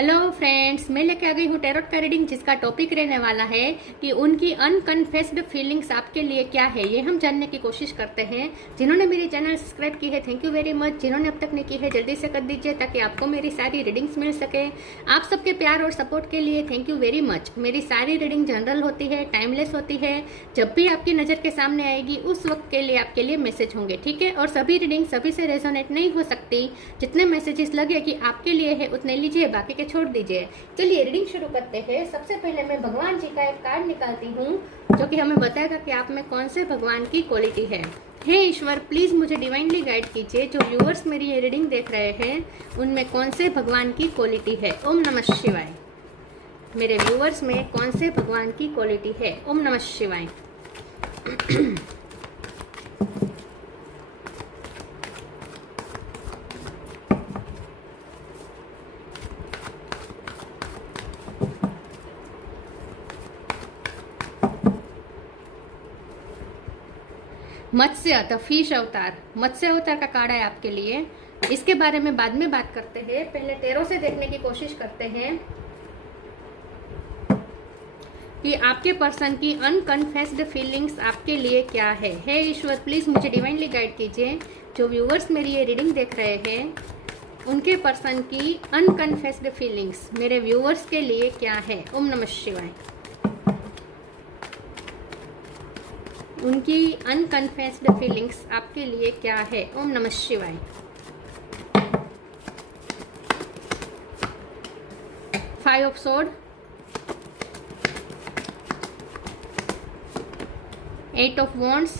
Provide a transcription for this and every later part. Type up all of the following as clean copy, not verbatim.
Hello friends, मैं लेके आ गई हूँ टैरोट का रीडिंग जिसका टॉपिक रहने वाला है कि उनकी अनकन्फेस्ड फीलिंग्स आपके लिए क्या है। ये हम जानने की कोशिश करते हैं। जिन्होंने मेरी चैनल सब्सक्राइब की है थैंक यू वेरी मच। जिन्होंने अब तक नहीं की है जल्दी से कर दीजिए ताकि आपको मेरी सारी रीडिंग्स मिल सके। आप सबके प्यार और सपोर्ट के लिए थैंक यू वेरी मच। मेरी सारी रीडिंग जनरल होती है, टाइमलेस होती है। जब भी आपकी नज़र के सामने आएगी उस वक्त के लिए आपके लिए मैसेज होंगे, ठीक है। और सभी रीडिंग सभी से रेजोनेट नहीं हो सकती। जितने मैसेजेस लगे कि आपके लिए है उतने लीजिए, बाकी के छोड़ दीजिए। चलिए रीडिंग शुरू करते हैं। सबसे पहले मैं भगवान जी का एक कार्ड निकालती हूँ जो कि हमें बताएगा कि आप में कौन से भगवान की क्वालिटी है। हे ईश्वर, प्लीज मुझे डिवाइनली गाइड कीजिए। जो व्यूअर्स मेरी ये रीडिंग देख रहे हैं उनमें कौन से भगवान की क्वालिटी है। ओम नमः शिवाय। मेरे व्यूअर्स में कौन से भगवान की क्वालिटी है। ओम नमः शिवाय। मत्स्य द फिश अवतार, मत्स्य अवतार का कार्ड है आपके लिए। इसके बारे में बाद में बात करते हैं, पहले टैरो से देखने की कोशिश करते हैं कि आपके पर्सन की अनकन्फेस्ड फीलिंग्स आपके लिए क्या है। हे ईश्वर, प्लीज मुझे डिवाइनली गाइड कीजिए। जो व्यूअर्स मेरी ये रीडिंग देख रहे हैं उनके पर्सन की अनकन्फेस्ड फीलिंग्स मेरे व्यूअर्स के लिए क्या है। ओम नमः शिवाय। उनकी अनकन्फेस्ड फीलिंग्स आपके लिए क्या है। ओम नमः शिवाय। Five of sword, eight of wands,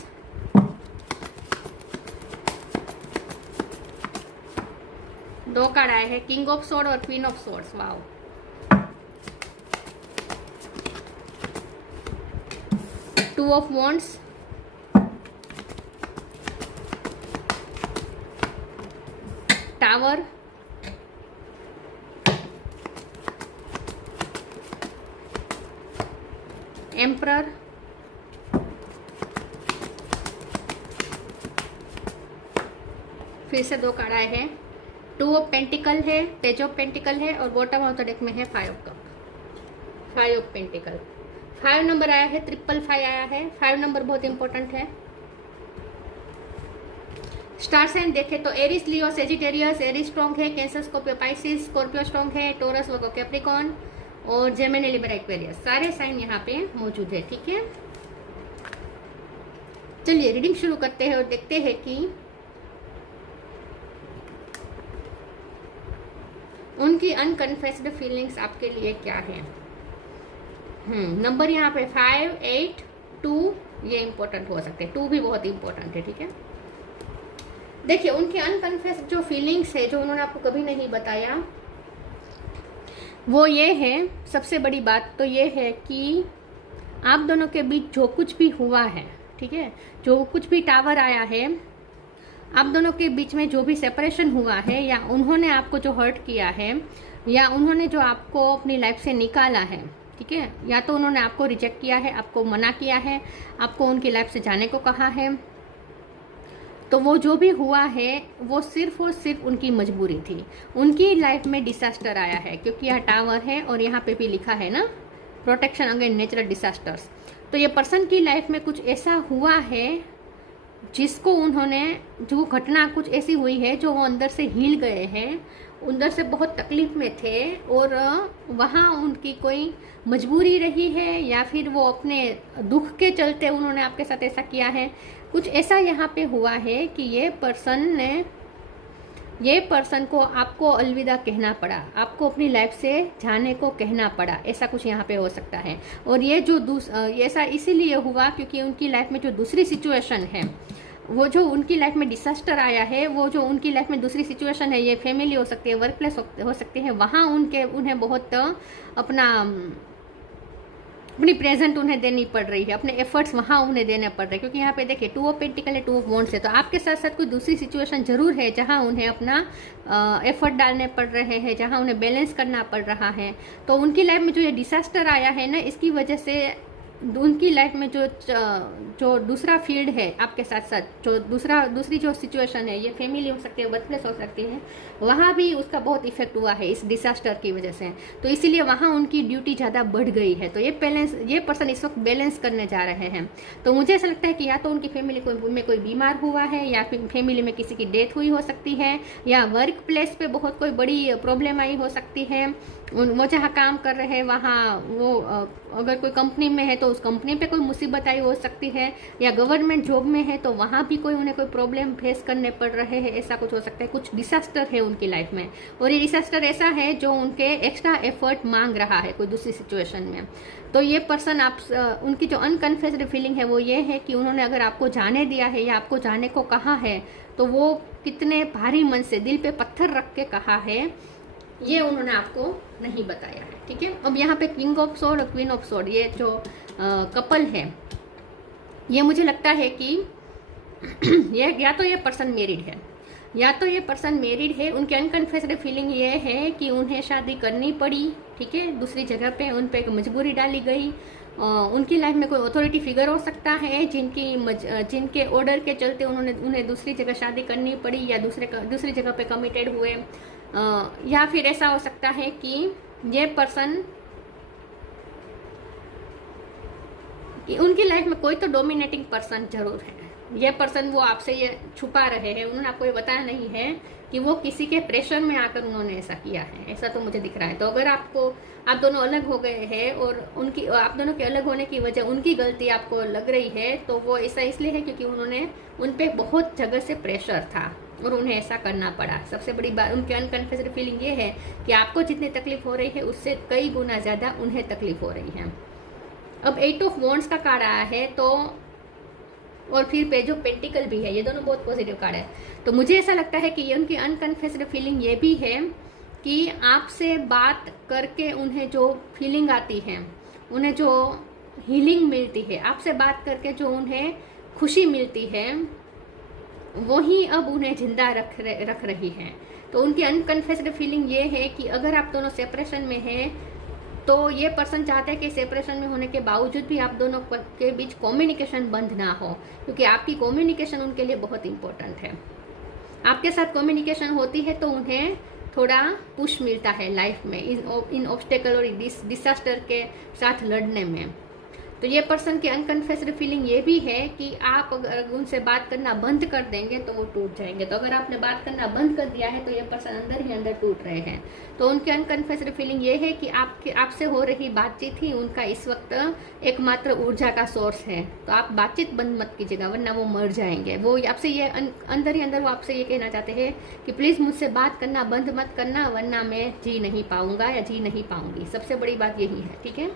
दो कार्ड आए हैं, किंग ऑफ सोर्ड और queen of swords. Wow. Two of wands, tower, emperor, फिर से दो कार्ड आए हैं, टू ऑफ पेंटिकल है, पेज ऑफ पेंटिकल है और बॉटम ऑफ द डेक में है five of cup, five of pentacle. 5 number आया है, 555 आया है। 5 नंबर बहुत इंपॉर्टेंट है। स्टार साइन देखे तो एरिस, लियो, सेजिटेरियस, एरिस स्ट्रॉन्ग है, cancer, Scorpio, Pisces, Scorpio strong है, टोरस, वर्गो, कैप्रिकॉन और जेमिनी, लिब्रा, एक्वेरियस, सारे साइन यहाँ पे मौजूद है, ठीक है। चलिए रीडिंग शुरू करते हैं और देखते हैं कि उनकी अनकन्फेस्ड फीलिंग्स आपके लिए क्या है। नंबर यहाँ पे 5, 8, 2 ये इंपॉर्टेंट हो सकते हैं। 2 भी बहुत इंपॉर्टेंट है, ठीक है। देखिए उनकी अनकन्फेस्ड जो फीलिंग्स है, जो उन्होंने आपको कभी नहीं बताया, वो ये है। सबसे बड़ी बात तो ये है कि आप दोनों के बीच जो कुछ भी हुआ है, ठीक है, जो कुछ भी टावर आया है, आप दोनों के बीच में जो भी सेपरेशन हुआ है, या उन्होंने आपको जो हर्ट किया है, या उन्होंने जो आपको अपनी लाइफ से निकाला है, ठीक है, या तो उन्होंने आपको रिजेक्ट किया है, आपको मना किया है, आपको उनकी लाइफ से जाने को कहा है, तो वो जो भी हुआ है वो सिर्फ और सिर्फ उनकी मजबूरी थी। उनकी लाइफ में डिसास्टर आया है क्योंकि यहाँ टावर है और यहाँ पे भी लिखा है ना, प्रोटेक्शन अगेंस्ट नेचुरल डिसास्टर्स। तो ये पर्सन की लाइफ में कुछ ऐसा हुआ है जिसको उन्होंने, जो घटना कुछ ऐसी हुई है जो वो अंदर से हिल गए हैं, अंदर से बहुत तकलीफ में थे और वहाँ उनकी कोई मजबूरी रही है या फिर वो अपने दुख के चलते उन्होंने आपके साथ ऐसा किया है। कुछ ऐसा यहाँ पे हुआ है कि ये पर्सन को आपको अलविदा कहना पड़ा, आपको अपनी लाइफ से जाने को कहना पड़ा, ऐसा कुछ यहाँ पे हो सकता है। और ये जो ऐसा इसीलिए हुआ क्योंकि उनकी लाइफ में जो दूसरी सिचुएशन है, वो जो उनकी लाइफ में डिसास्टर आया है, वो जो उनकी लाइफ में दूसरी सिचुएशन है, ये फैमिली हो सकती है, वर्क प्लेस हो सकती है, वहाँ उन्हें बहुत अपनी प्रेजेंट उन्हें देनी पड़ रही है, अपने एफर्ट्स वहाँ उन्हें देने पड़ रहे हैं। क्योंकि यहाँ पे देखिए 2 ऑफ पेंटिकल है, 2 ऑफ वॉन्ड्स है, तो आपके साथ साथ कोई दूसरी सिचुएशन जरूर है जहाँ उन्हें अपना एफर्ट डालने पड़ रहे हैं, जहाँ उन्हें बैलेंस करना पड़ रहा है। तो उनकी लाइफ में जो ये डिसास्टर आया है ना, इसकी वजह से उनकी लाइफ में जो दूसरा फील्ड है आपके साथ साथ, जो दूसरी जो सिचुएशन है, ये फैमिली हो सकती है, वर्क प्लेस हो सकती है, वहाँ भी उसका बहुत इफेक्ट हुआ है इस डिजास्टर की वजह से। तो इसीलिए वहाँ उनकी ड्यूटी ज़्यादा बढ़ गई है। तो ये पर्सन इस वक्त बैलेंस करने जा रहे हैं। तो मुझे ऐसा लगता है कि या तो उनकी फैमिली में कोई बीमार हुआ है, या फिर फैमिली में किसी की डेथ हुई हो सकती है, या वर्क प्लेस पे बहुत कोई बड़ी प्रॉब्लम आई हो सकती है। वो जहाँ काम कर रहे हैं वहाँ वो अगर कोई कंपनी में है तो उस कंपनी पे कोई मुसीबत आई हो सकती है, या गवर्नमेंट जॉब में है तो वहाँ भी उन्हें कोई प्रॉब्लम फेस करने पड़ रहे हैं, ऐसा कुछ हो सकता है। कुछ डिसास्टर है उनकी लाइफ में, और ये डिसास्टर ऐसा है जो उनके एक्स्ट्रा एफर्ट मांग रहा है कोई दूसरी सिचुएशन में। तो ये पर्सन उनकी जो अनकन्फेस्ड फीलिंग है वो ये है कि उन्होंने अगर आपको जाने दिया है या आपको जाने को कहा है तो वो कितने भारी मन से, दिल पे पत्थर रख के कहा है, ये उन्होंने आपको नहीं बताया है। ठीक है, अब यहाँ पे किंग ऑफ सोर्ड और क्वीन ऑफ सोर्ड, ये जो कपल है, ये मुझे लगता है कि ये या तो ये पर्सन मैरिड है, या तो ये पर्सन मैरिड है। उनकी अनकन्फेस्ड फीलिंग ये है कि उन्हें शादी करनी पड़ी, ठीक है, दूसरी जगह पे उन पे एक मजबूरी डाली गई। उनकी लाइफ में कोई अथॉरिटी फिगर हो सकता है जिनके ऑर्डर के चलते उन्हें दूसरी जगह शादी करनी पड़ी, या दूसरी जगह पे कमिटेड हुए। या फिर ऐसा हो सकता है कि ये पर्सन कि उनकी लाइफ में कोई तो डोमिनेटिंग पर्सन जरूर है। ये पर्सन वो आपसे ये छुपा रहे हैं, उन्होंने आपको ये बताया नहीं है कि वो किसी के प्रेशर में आकर उन्होंने ऐसा किया है, ऐसा तो मुझे दिख रहा है। तो अगर आप दोनों अलग हो गए हैं और आप दोनों के अलग होने की वजह उनकी गलती आपको लग रही है, तो वो ऐसा इसलिए है क्योंकि उन्होंने उन पे बहुत जगह से प्रेशर था और उन्हें ऐसा करना पड़ा। सबसे बड़ी बात उनकी अनकन्फेस्ड फीलिंग ये है कि आपको जितनी तकलीफ हो रही है उससे कई गुना ज़्यादा उन्हें तकलीफ हो रही है। अब 8 ऑफ वॉन्ड्स का कार्ड आया है, तो और फिर पेज ऑफ पेंटिकल भी है, ये दोनों बहुत पॉजिटिव कार्ड है। तो मुझे ऐसा लगता है कि ये उनकी अनकन्फेस्ड फीलिंग ये भी है कि आपसे बात करके उन्हें जो फीलिंग आती है, उन्हें जो हीलिंग मिलती है, आपसे बात करके जो उन्हें खुशी मिलती है, वही अब उन्हें जिंदा रख रही है। तो उनकी अनकन्फेस्ड फीलिंग ये है कि अगर आप दोनों सेपरेशन में हैं तो ये पर्सन चाहते हैं कि सेपरेशन में होने के बावजूद भी आप दोनों के बीच कम्युनिकेशन बंद ना हो, क्योंकि आपकी कम्युनिकेशन उनके लिए बहुत इंपॉर्टेंट है। आपके साथ कम्युनिकेशन होती है तो उन्हें थोड़ा पुश मिलता है लाइफ में इन ऑब्स्टेकल और डिसास्टर के साथ लड़ने में। तो ये पर्सन की अनकन्फेस्ड फीलिंग ये भी है कि आप अगर उनसे बात करना बंद कर देंगे तो वो टूट जाएंगे। तो अगर आपने बात करना बंद कर दिया है तो ये पर्सन अंदर ही अंदर टूट रहे हैं। तो उनकी अनकन्फेस्ड फीलिंग ये है कि आपसे हो रही बातचीत ही उनका इस वक्त एकमात्र ऊर्जा का सोर्स है। तो आप बातचीत बंद मत कीजिएगा, वरना वो मर जाएंगे। वो आपसे ये अंदर ही अंदर वो आपसे ये कहना चाहते हैं कि प्लीज़ मुझसे बात करना बंद मत करना, वरना मैं जी नहीं पाऊंगा या जी नहीं पाऊंगी। सबसे बड़ी बात यही है, ठीक है।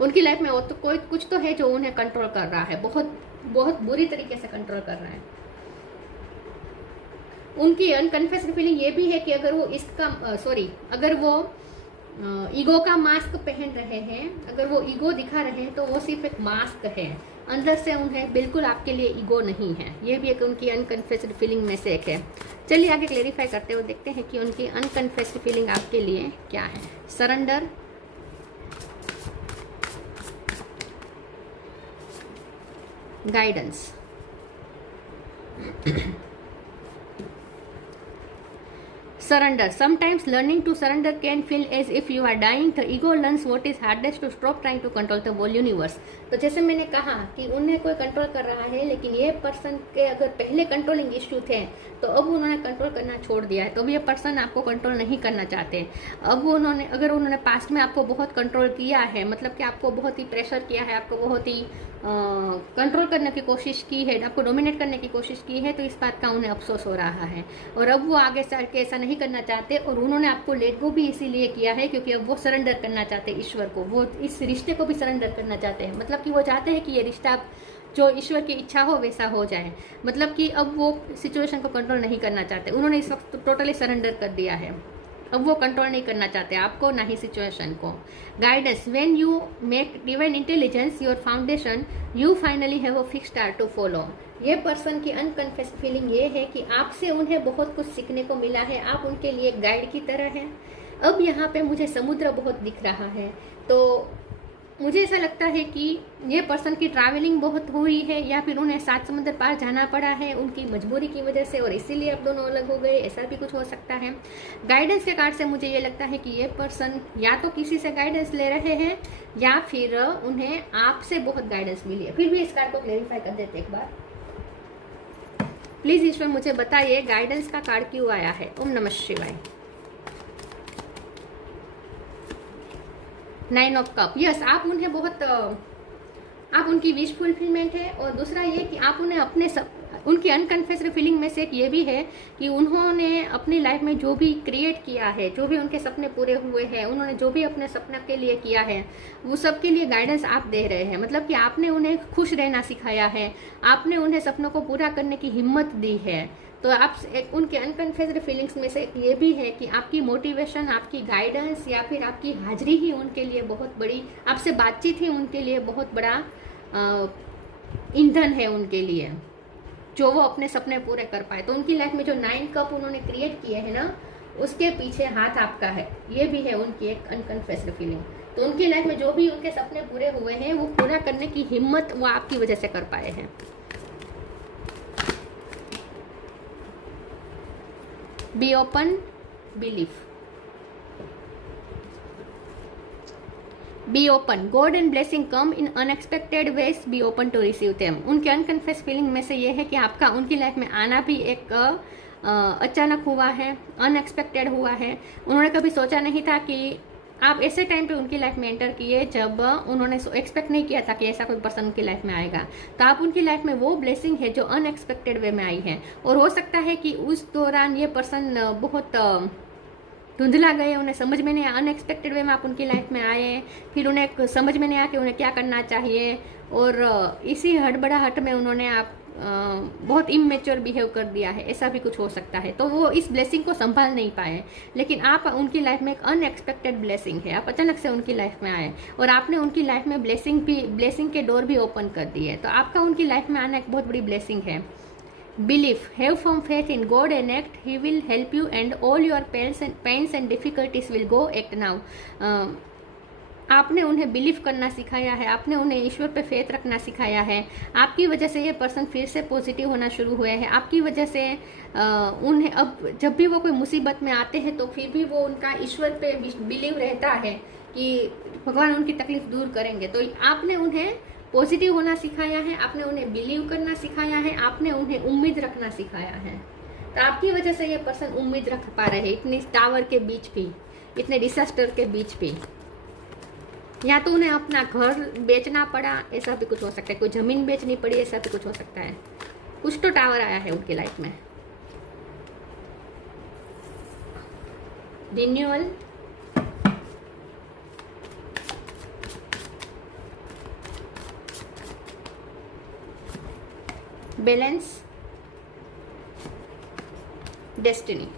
उनकी लाइफ में तो कोई कुछ तो है जो उन्हें कंट्रोल कर रहा है, बहुत बहुत बुरी तरीके से कंट्रोल कर रहा है। उनकी अनकन्फेस्ड फीलिंग ये भी है कि अगर वो ईगो का मास्क पहन रहे हैं, अगर वो ईगो दिखा रहे हैं तो वो सिर्फ एक मास्क है, अंदर से उन्हें बिल्कुल आपके लिए ईगो नहीं है। ये भी एक उनकी अनकन्फेस्ड फीलिंग में से एक है। चलिए आगे क्लेरिफाई करते हुए देखते हैं कि उनकी अनकन्फेस्ड फीलिंग आपके लिए क्या है। Surrender, guidance, surrender. Sometimes learning to surrender can feel as if you are dying. The ego learns what is hardest to stop trying to control the whole universe. तो जैसे मैंने कहा कि उन्हें कोई कंट्रोल कर रहा है, लेकिन ये पर्सन के अगर पहले कंट्रोलिंग इश्यू थे तो अब उन्होंने कंट्रोल करना छोड़ दिया है। तो अब ये पर्सन आपको कंट्रोल नहीं करना चाहते। अब अगर उन्होंने पास्ट में आपको बहुत कंट्रोल किया है, मतलब कि आपको बहुत ही प्रेशर किया है, आपको बहुत ही कंट्रोल करने की कोशिश की है, आपको डोमिनेट करने की कोशिश की है, तो इस बात का उन्हें अफसोस हो रहा है। और अब वो आगे चल के ऐसा नहीं करना चाहते, और उन्होंने आपको लेट गो भी इसीलिए किया है क्योंकि अब वो सरेंडर करना चाहते हैं ईश्वर को। वो इस रिश्ते को भी सरेंडर करना चाहते हैं, मतलब कि वो चाहते हैं कि ये रिश्ता जो ईश्वर की इच्छा हो वैसा हो जाए। मतलब कि अब वो सिचुएशन को कंट्रोल नहीं करना चाहते। उन्होंने इस वक्त टोटली सरेंडर कर दिया है। अब वो कंट्रोल नहीं करना चाहते आपको, ना ही सिचुएशन को। Guidance, when you make divine intelligence your foundation, you finally have a fixed star to follow. ये पर्सन की अनकन्फेस्ड फीलिंग ये है कि आपसे उन्हें बहुत कुछ सीखने को मिला है, आप उनके लिए गाइड की तरह हैं। अब यहाँ पे मुझे समुद्र बहुत दिख रहा है, तो मुझे ऐसा लगता है कि ये पर्सन की ट्रैवलिंग बहुत हुई है, या फिर उन्हें 7 समुद्र पार जाना पड़ा है उनकी मजबूरी की वजह से, और इसीलिए आप दोनों अलग हो गए, ऐसा भी कुछ हो सकता है। गाइडेंस के कार्ड से मुझे ये लगता है कि ये पर्सन या तो किसी से गाइडेंस ले रहे हैं, या फिर उन्हें आपसे बहुत गाइडेंस मिली है। फिर भी इस कार्ड को क्लेरिफाई कर देते एक बार। प्लीज ईश्वर मुझे बताइए गाइडेंस का कार्ड क्यों आया है। ओम नमः शिवाय। 9 ऑफ कप। यस, आप उन्हें बहुत आप उनकी विश फुलफिलमेंट है। और दूसरा ये कि आप उन्हें अपने उनकी अनकन्फेस्ड फीलिंग में से एक ये भी है कि उन्होंने अपनी लाइफ में जो भी क्रिएट किया है, जो भी उनके सपने पूरे हुए हैं, उन्होंने जो भी अपने सपने के लिए किया है, वो सब के लिए गाइडेंस आप दे रहे हैं। मतलब कि आपने उन्हें खुश रहना सिखाया है, आपने उन्हें सपनों को पूरा करने की हिम्मत दी है। तो आप उनके अनकन्फेस्ड फीलिंग्स में से ये भी है कि आपकी मोटिवेशन, आपकी गाइडेंस या फिर आपकी हाजिरी ही उनके लिए बहुत बड़ी, आपसे बातचीत ही उनके लिए बहुत बड़ा ईंधन है उनके लिए, जो वो अपने सपने पूरे कर पाए। तो उनकी लाइफ में जो 9 कप उन्होंने क्रिएट किए हैं ना, उसके पीछे हाथ आपका है, ये भी है उनकी एक अनकन्फेस्ड फीलिंग। तो उनकी लाइफ में जो भी उनके सपने पूरे हुए हैं, वो पूरा करने की हिम्मत वो आपकी वजह से कर पाए हैं। Be open, believe. Be open, god and blessing come in unexpected ways, be open to receive them. उनके अनकन्फेस फीलिंग में से ये है कि आपका उनकी लाइफ में आना भी एक अचानक हुआ है, अनएक्सपेक्टेड हुआ है। उन्होंने कभी सोचा नहीं था कि आप ऐसे टाइम पे उनकी लाइफ में एंटर किए जब उन्होंने एक्सपेक्ट नहीं किया था कि ऐसा कोई पर्सन उनकी लाइफ में आएगा। तो आप उनकी लाइफ में वो ब्लेसिंग है जो अनएक्सपेक्टेड वे में आई है। और हो सकता है कि उस दौरान ये पर्सन बहुत धुंधला गए, उन्हें समझ में नहीं आया, अनएक्सपेक्टेड वे में आप उनकी लाइफ में आए, फिर उन्हें समझ में नहीं आया कि उन्हें क्या करना चाहिए, और इसी हड़बड़ाहट में उन्होंने आप बहुत इमेच्योर बिहेव कर दिया है, ऐसा भी कुछ हो सकता है। तो वो इस ब्लेसिंग को संभाल नहीं पाए, लेकिन आप उनकी लाइफ में एक अनएक्सपेक्टेड ब्लेसिंग है, आप अचानक से उनकी लाइफ में आए और आपने उनकी लाइफ में ब्लेसिंग के डोर भी ओपन कर दिए। तो आपका उनकी लाइफ में आना एक बहुत बड़ी ब्लेसिंग है। Belief, have firm faith in God and act. He will help you and all your pains and difficulties will go. Act now. आपने उन्हें बिलीव करना सिखाया है, आपने उन्हें ईश्वर पे फेथ रखना सिखाया है। आपकी वजह से ये पर्सन फिर से पॉजिटिव होना शुरू हुए हैं। आपकी वजह से उन्हें अब जब भी वो कोई मुसीबत में आते हैं तो फिर भी वो उनका ईश्वर पे बिलीव रहता है कि भगवान उनकी तकलीफ दूर करेंगे। तो आपने उन्हें पॉजिटिव होना सिखाया है, आपने उन्हें बिलीव करना सिखाया है, आपने उन्हें उम्मीद रखना सिखाया है। तो आपकी वजह से ये पर्सन उम्मीद रख पा रहे हैं इतनी टावर के बीच भी, इतने डिसास्टर के बीच भी। या तो उन्हें अपना घर बेचना पड़ा, ऐसा भी कुछ हो सकता है, कोई जमीन बेचनी पड़ी, ऐसा भी कुछ हो सकता है। कुछ तो टावर आया है उनकी लाइफ में। Renewal, balance, destiny.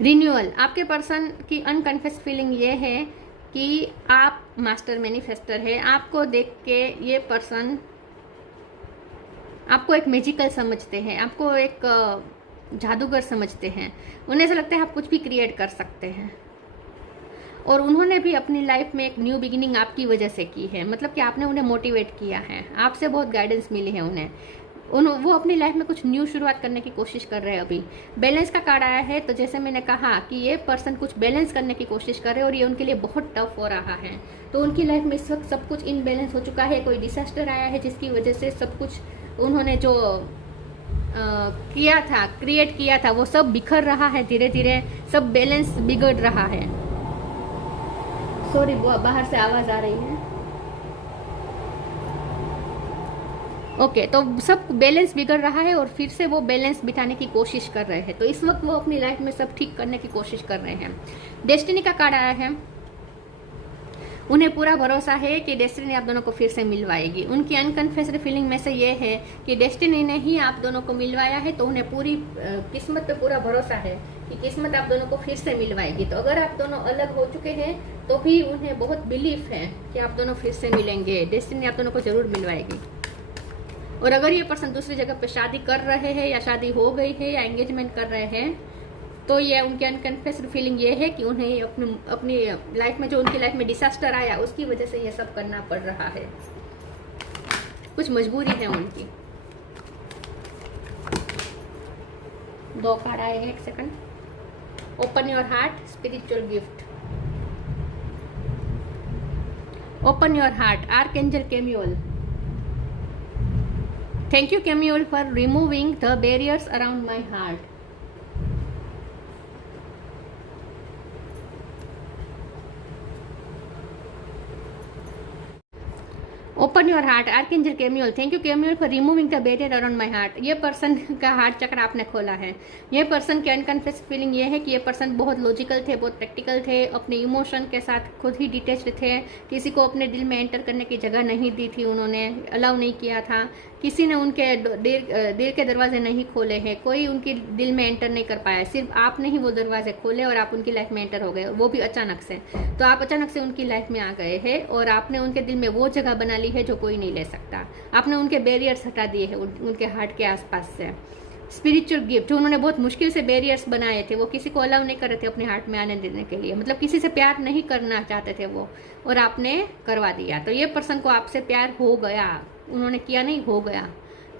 रिन्यूअल, आपके पर्सन की अनकन्फेस्ड फीलिंग ये है कि आप मास्टर मैनिफेस्टर है। आपको देख के ये पर्सन आपको एक मैजिकल समझते हैं, आपको एक जादूगर समझते हैं। उन्हें ऐसा लगता है आप कुछ भी क्रिएट कर सकते हैं। और उन्होंने भी अपनी लाइफ में एक न्यू बिगिनिंग आपकी वजह से की है, मतलब कि आपने उन्हें मोटिवेट किया है, आपसे बहुत गाइडेंस मिली है उन्हें। वो अपनी लाइफ में कुछ न्यू शुरुआत करने की कोशिश कर रहे हैं। अभी बैलेंस का कार्ड आया है, तो जैसे मैंने कहा कि ये पर्सन कुछ बैलेंस करने की कोशिश कर रहे हैं और ये उनके लिए बहुत टफ हो रहा है। तो उनकी लाइफ में इस वक्त सब कुछ इनबैलेंस हो चुका है। कोई डिसास्टर आया है जिसकी वजह से सब कुछ उन्होंने जो किया था, क्रिएट किया था, वो सब बिखर रहा है धीरे धीरे, सब बैलेंस बिगड़ रहा है। सॉरी, बाहर से आवाज आ रही है। ओके, तो सब बैलेंस बिगड़ रहा है और फिर से वो बैलेंस बिठाने की कोशिश कर रहे हैं। तो इस वक्त वो अपनी लाइफ में सब ठीक करने की कोशिश कर रहे हैं। डेस्टिनी का कार्ड आया है। उन्हें पूरा भरोसा है कि डेस्टिनी आप दोनों को फिर से मिलवाएगी। उनकी अनकन्फेस्ड फीलिंग में से ये है कि डेस्टिनी ने ही आप दोनों को मिलवाया है, तो उन्हें पूरी किस्मत पे पूरा भरोसा है कि किस्मत आप दोनों को फिर से मिलवाएगी। तो अगर आप दोनों अलग हो चुके हैं तो भी उन्हें बहुत बिलीफ है कि आप दोनों फिर से मिलेंगे, डेस्टिनी आप दोनों को जरूर मिलवाएगी। और अगर ये पर्सन दूसरी जगह पे शादी कर रहे हैं या शादी हो गई है या एंगेजमेंट कर रहे हैं, तो ये उनकी अनकन्फेस्ड फीलिंग ये है कि उन्हें अपनी लाइफ में जो उनकी लाइफ में डिसास्टर आया उसकी वजह से ये सब करना पड़ रहा है, कुछ मजबूरी है उनकी। 2 कार्ड आए हैं, 1 second. Open your heart, spiritual gift. Open your heart, archangel Chamuel. Thank you Chamuel for removing the barriers around my heart. Open your heart, archangel Chamuel. Thank you Chamuel for removing the barrier around my heart. ये person का heart चक्र आपने खोला है। ये person की unconfessed feeling ये है कि ये पर्सन बहुत लॉजिकल थे, बहुत प्रैक्टिकल थे, अपने इमोशन के साथ खुद ही डिटेच्ड थे, किसी को अपने दिल में एंटर करने की जगह नहीं दी थी, उन्होंने अलाउ नहीं किया था, किसी ने उनके दिल के दरवाजे नहीं खोले हैं, कोई उनके दिल में एंटर नहीं कर पाया, सिर्फ आपने ही वो दरवाजे खोले और आप उनकी लाइफ में एंटर हो गए, वो भी अचानक से। तो आप अचानक से उनकी लाइफ में आ गए हैं और आपने उनके दिल में वो जगह बना ली है जो कोई नहीं ले सकता। आपने उनके बैरियर्स हटा दिए हैं उनके हार्ट के आसपास से। स्पिरिचुअल गिफ्ट, जो उन्होंने बहुत मुश्किल से बैरियर्स बनाए थे, वो किसी को अलाउ नहीं कर रहे थे अपने हार्ट में आने देने के लिए, मतलब किसी से प्यार नहीं करना चाहते थे वो, और आपने करवा दिया। तो ये पर्सन को आपसे प्यार हो गया, उन्होंने किया नहीं, हो गया।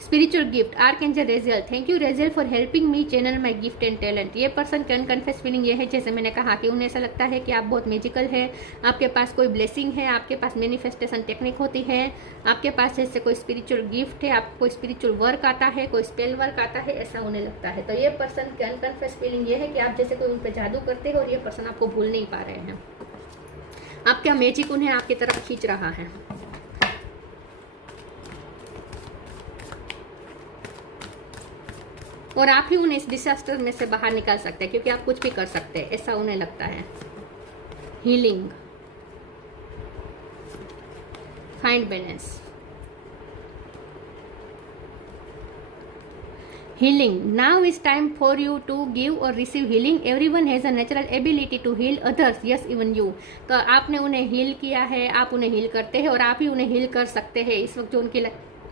Spiritual gift, archangel Raziel. Thank you Raziel for helping me channel my gift and talent. ये पर्सन की अनकन्फेस्ड फीलिंग ये है, जैसे मैंने कहा कि उन्हें ऐसा लगता है कि आप बहुत मैजिकल है, आपके पास कोई ब्लेसिंग है, आपके पास मैनिफेस्टेशन टेक्निक होती है, आपके पास जैसे कोई स्पिरिचुअल गिफ्ट है, आपको कोई स्पिरिचुअल वर्क आता है, कोई स्पेल वर्क आता है, ऐसा उन्हें लगता है। तो ये पर्सन की अनकन्फेस्ड फीलिंग ये है कि आप जैसे कोई उन पर जादू करते हो और ये पर्सन आपको भूल नहीं पा रहे हैं। आपका मैजिक उन्हें आपकी तरफ खींच रहा है। और आप ही उन्हें इस डिसास्टर में से बाहर निकाल सकते हैं, क्योंकि आप कुछ भी कर सकते हैं, ऐसा उन्हें लगता है। Healing, find balance. Healing. Now is time for you to give or receive healing. Everyone has a natural ability to heal others. Yes, even you. तो आपने उन्हें हील किया है, आप उन्हें हील करते हैं और आप ही उन्हें हील कर सकते हैं। इस वक्त जो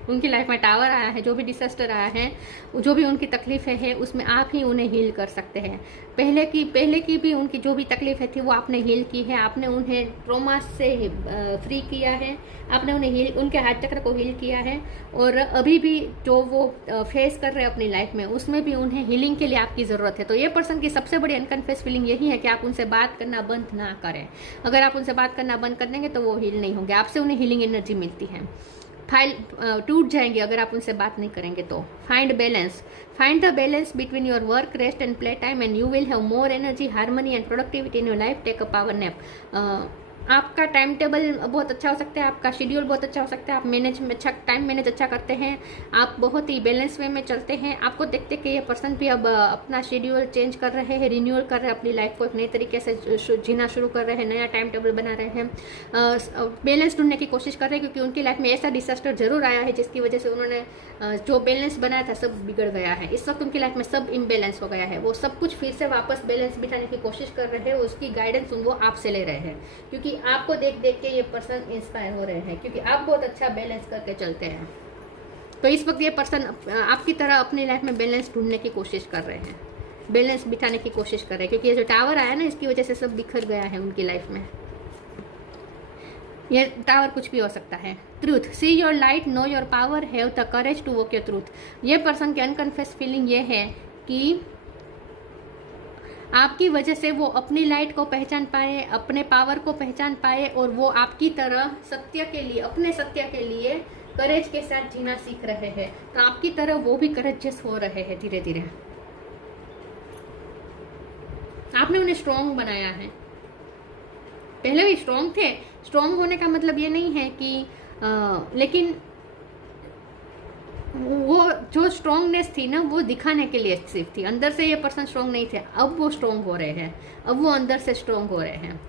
उनकी लाइफ में टावर आया है, जो भी डिसास्टर आया है, जो भी उनकी तकलीफें है, उसमें आप ही उन्हें हील कर सकते हैं। पहले की भी उनकी जो भी तकलीफें थी वो आपने हील की है, आपने उन्हें ट्रॉमा से फ्री किया है, आपने उन्हें उनके हार्ट चक्र को हील किया है, और अभी भी जो वो फेस कर रहे हैं अपनी लाइफ में, उसमें भी उन्हें हीलिंग के लिए आपकी ज़रूरत है। तो ये पर्सन की सबसे बड़ी अनकन्फेस्ड फीलिंग यही है कि आप उनसे बात करना बंद ना करें। अगर आप उनसे बात करना बंद कर देंगे तो वो हील नहीं होंगे, आपसे उन्हें हीलिंग एनर्जी मिलती है। फाइल टूट जाएंगे अगर आप उनसे बात नहीं करेंगे तो। Find balance, find the balance between your work, rest and play time and you will have more energy, harmony and productivity in your life. Take a power nap. आपका टाइम टेबल बहुत अच्छा हो सकता है, आपका शेड्यूल बहुत अच्छा हो सकता है, आप टाइम मैनेज अच्छा करते हैं, आप बहुत ही बैलेंस वे में चलते हैं। आपको देखते कि ये पर्सन भी अब अपना शेड्यूल चेंज कर रहे हैं, रिन्यूअल कर रहे हैं, अपनी लाइफ को एक नए तरीके से जीना शुरू कर रहे हैं, नया टाइम टेबल बना रहे हैं, बैलेंस ढूंढने की कोशिश कर रहे हैं, क्योंकि उनकी लाइफ में ऐसा डिसास्टर जरूर आया है जिसकी वजह से उन्होंने जो बैलेंस बनाया था सब बिगड़ गया है। इस वक्त उनकी लाइफ में सब इम्बैलेंस हो गया है, वो सब कुछ फिर से वापस बैलेंस बिठाने की कोशिश कर रहे हैं, उसकी गाइडेंस वो आपसे ले रहे हैं, क्योंकि आपको देख देख के ये पर्सन इंस्पायर हो रहे हैं, क्योंकि आप बहुत अच्छा बैलेंस करके चलते हैं। तो इस वक्त ये पर्सन आपकी तरह अपनी लाइफ में बैलेंस ढूंढने की कोशिश कर रहे हैं, बैलेंस बिठाने की कोशिश कर रहे हैं, क्योंकि ये जो टावर आया ना, इसकी वजह से सब बिखर गया है उनकी लाइफ में। ये टावर कुछ भी हो सकता है। Truth, see your light, know your power, have the courage to walk your truth. ये पर्सन की अनकन्फेस्ड फीलिंग ये है कि आपकी वजह से वो अपनी लाइट को पहचान पाए, अपने पावर को पहचान पाए, और वो आपकी तरह सत्य के लिए, अपने सत्य के लिए करेज के साथ जीना सीख रहे हैं। तो आपकी तरह वो भी करेजियस हो रहे हैं धीरे धीरे। आपने उन्हें स्ट्रॉन्ग बनाया है, पहले भी स्ट्रॉन्ग थे। स्ट्रॉन्ग होने का मतलब ये नहीं है कि लेकिन वो जो स्ट्रॉन्गनेस थी ना, वो दिखाने के लिए सिर्फ थी, अंदर से ये पर्सन स्ट्रॉन्ग नहीं थे। अब वो स्ट्रॉन्ग हो रहे हैं, अब वो अंदर से स्ट्रॉन्ग हो रहे हैं।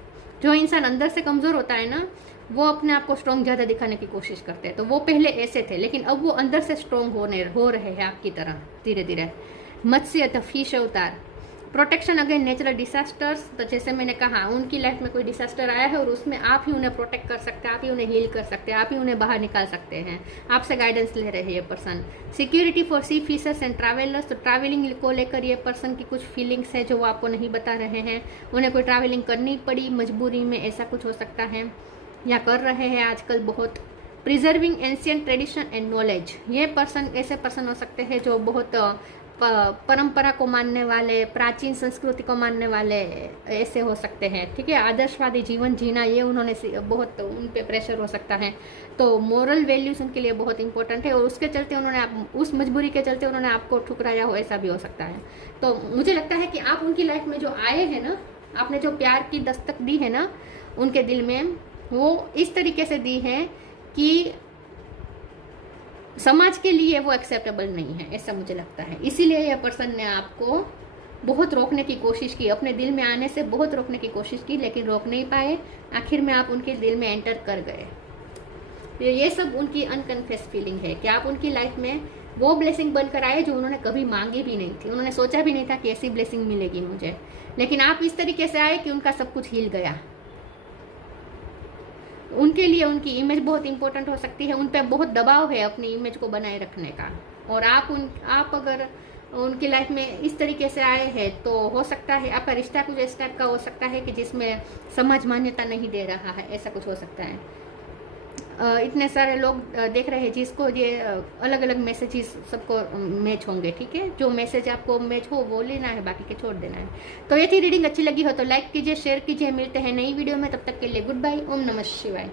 जो इंसान अंदर से कमज़ोर होता है ना, वो अपने आप को स्ट्रॉन्ग ज़्यादा दिखाने की कोशिश करते हैं। तो वो पहले ऐसे थे, लेकिन अब वो अंदर से स्ट्रॉन्ग हो रहे हैं आपकी तरह धीरे धीरे। मत्स्य द फिश अवतार, प्रोटेक्शन अगेंस्ट नेचुरल डिसास्टर्स, तो जैसे मैंने कहा उनकी लाइफ में कोई डिसास्टर आया है और उसमें आप ही उन्हें प्रोटेक्ट कर सकते हैं, आप ही उन्हें हील कर सकते हैं, आप ही उन्हें बाहर निकाल सकते हैं, आपसे गाइडेंस ले रहे हैं ये person. Security for sea fishers and travellers, तो ट्रैवलिंग को लेकर ये पर्सन की कुछ फीलिंग्स है जो वो आपको नहीं बता रहे हैं। उन्हें कोई ट्रैवलिंग करनी पड़ी मजबूरी में, ऐसा कुछ हो सकता है या कर रहे हैं आजकल बहुत। Preserving ancient tradition and knowledge, ये पर्सन ऐसे पर्सन हो सकते हैं जो बहुत परंपरा को मानने वाले, प्राचीन संस्कृति को मानने वाले ऐसे हो सकते हैं, ठीक है। आदर्शवादी जीवन जीना, ये उन्होंने बहुत उन पे प्रेशर हो सकता है। तो मोरल वैल्यूज उनके लिए बहुत इंपॉर्टेंट है और उसके चलते उन्होंने उस मजबूरी के चलते उन्होंने आपको ठुकराया हो, ऐसा भी हो सकता है। तो मुझे लगता है कि आप उनकी लाइफ में जो आए हैं ना, आपने जो प्यार की दस्तक दी है ना उनके दिल में, वो इस तरीके से दी है कि समाज के लिए वो एक्सेप्टेबल नहीं है, ऐसा मुझे लगता है। इसीलिए यह पर्सन ने आपको बहुत रोकने की कोशिश की, अपने दिल में आने से बहुत रोकने की कोशिश की, लेकिन रोक नहीं पाए। आखिर में आप उनके दिल में एंटर कर गए। ये सब उनकी अनकन्फेस फीलिंग है कि आप उनकी लाइफ में वो ब्लेसिंग बनकर आए जो उन्होंने कभी मांगी भी नहीं थी, उन्होंने सोचा भी नहीं था कि ऐसी ब्लेसिंग मिलेगी मुझे, लेकिन आप इस तरीके से आए कि उनका सब कुछ हिल गया। उनके लिए उनकी इमेज बहुत इंपॉर्टेंट हो सकती है, उन पर बहुत दबाव है अपनी इमेज को बनाए रखने का, और आप अगर उनकी लाइफ में इस तरीके से आए हैं तो हो सकता है आपका रिश्ता कुछ इस टाइप का हो सकता है कि जिसमें समाज मान्यता नहीं दे रहा है, ऐसा कुछ हो सकता है। इतने सारे लोग देख रहे हैं जिसको ये अलग अलग मैसेजेस सबको मैच होंगे, ठीक है। जो मैसेज आपको मैच हो वो लेना है, बाकी के छोड़ देना है। तो ये थी रीडिंग, अच्छी लगी हो तो लाइक कीजिए, शेयर कीजिए। मिलते हैं नई वीडियो में, तब तक के लिए गुड बाय। ओम नमः शिवाय।